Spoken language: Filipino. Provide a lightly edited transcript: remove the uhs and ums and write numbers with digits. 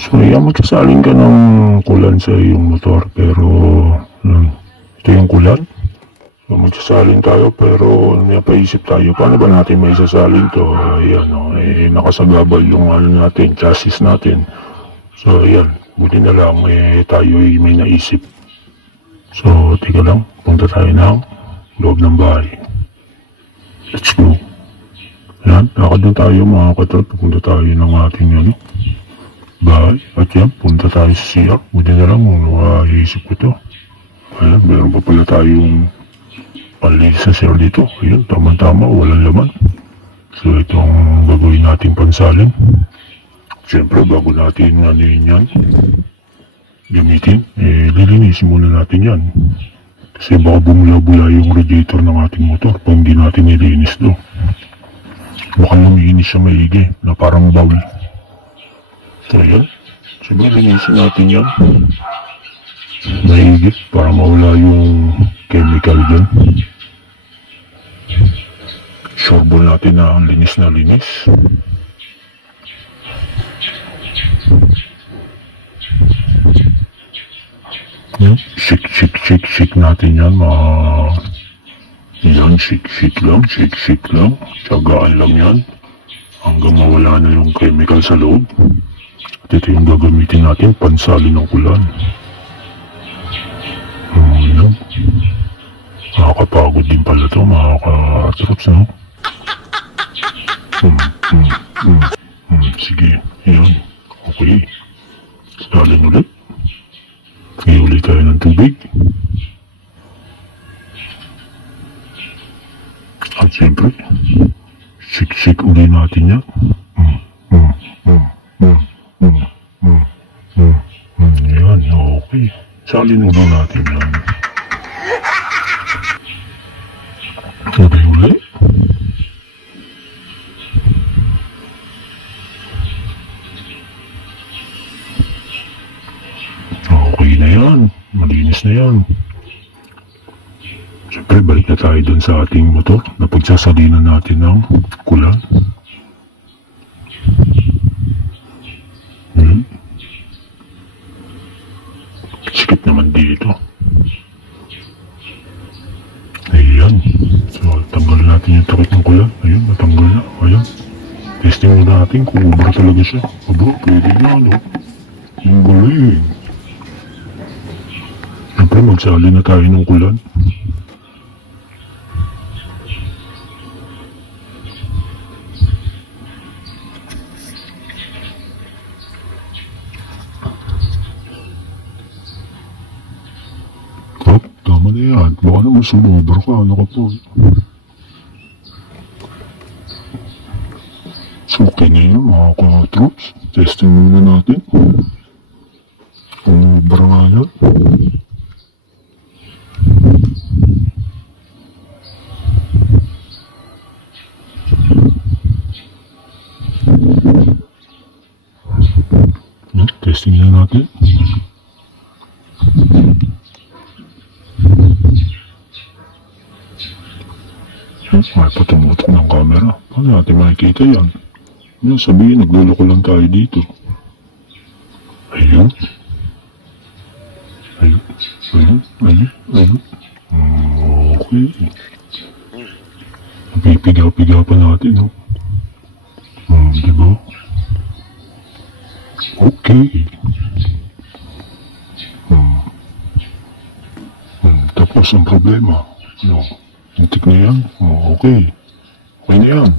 So yan, magsasaling ka ng kulan sa iyong motor, pero ito yung kulan. So magsasalin tayo, pero napaisip tayo, paano ba natin may sasalin to? Ayan, nakasagabal yung natin, chassis natin. So ayan, buti na lang tayo may naisip. So tika lang, punta tayo ng loob ng bahay. Let's go. Ayan, lakad na tayo mga katrol, pupunta tayo ng ating bahay. At yan, punta tayo sa CR. Buti na lang kung nakaisip ko to. Ayan, meron pa pala tayong panlinis na CR dito. Ayan, tama-tama, walang laman. So itong gagawin natin pansalin. Siyempre, bago natin yan gamitin, lilinisin muna natin yan. Kasi baka bumula-bula yung radiator ng ating motor pag hindi natin nilinis do. Baka luminis siya maigi na parang bowl. So yan, siyempre linisin natin yan maigi para mawala yung chemical dyan. Sure ball natin na linis na linis. Yan, shake natin yan yan, shake lang, tsagaan lang yan hanggang mawala na yung chemical sa loob. At ito yung gagamitin natin pansalin ng kulan. Yan, nakakapagod din pala ito, makakatrops, no? Sige, yan, okay, salin ulit. Iuli tayo ng tubig. At siyempre, shake uli natin yan. Yan, okay. Salin uli natin yan. Uli. Okay na yan. Malinis na yan. Siyempre, balik na tayo dun sa ating motor na pagsasalinan natin ng kulan. Sikip naman dito. Ayan. So, tanggal natin yung takip ng kulan. Ayun, natanggal na. Ayan. Testing muna natin kung ubra talaga siya. Aba, pwede na, no? Yung galing. Siyempre, magsali na tayo ng kulan. Tama na yan. Baka naman sumobra ka. Ano ka po? So, okay na yun mga ka-troops. Testing muna natin. Sumobra nga yan. Testing na natin. May patumutok ng camera. Paano natin makikita yan? Ano sabihin, nagluloko lang tayo dito. Ayun. Okay. Napipiga-piga pa natin, no? Diba? Okay. Tapos ang problema, no? Antik na yan? Okay. Okay na yan.